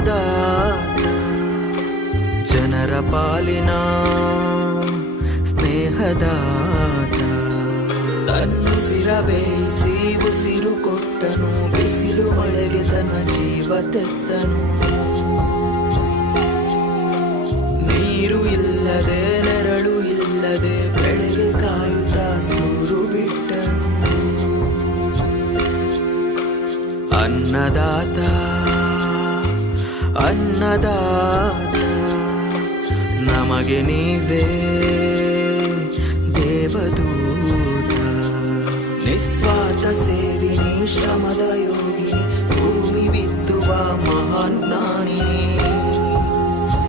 ಅನ್ನದಾತ ಜನರ ಪಾಲಿನ ಸ್ನೇಹದಾತ ತನ್ನುಸಿರ ಬೇಯಿಸಿ ಉಸಿರು ಕೊಟ್ಟನು ಬಿಸಿಲು ಮಳೆಗೆ ತನ್ನ ಜೀವ ತೆತ್ತನು ನೀರು ಇಲ್ಲದೆ ನೆರಳು ಇಲ್ಲದೆ ಬೆಳೆಗೆ ಕಾಯುತ್ತಾ ಸೂರು ಬಿಟ್ಟನು ಅನ್ನದಾತ ಅನ್ನದಾತ ನಮಗೆ ನೀವೇ ದೇವದೂತ ನಿಸ್ವಾರ್ಥ ಸೇವಿನಿ ಶ್ರಮದ ಯೋಗಿ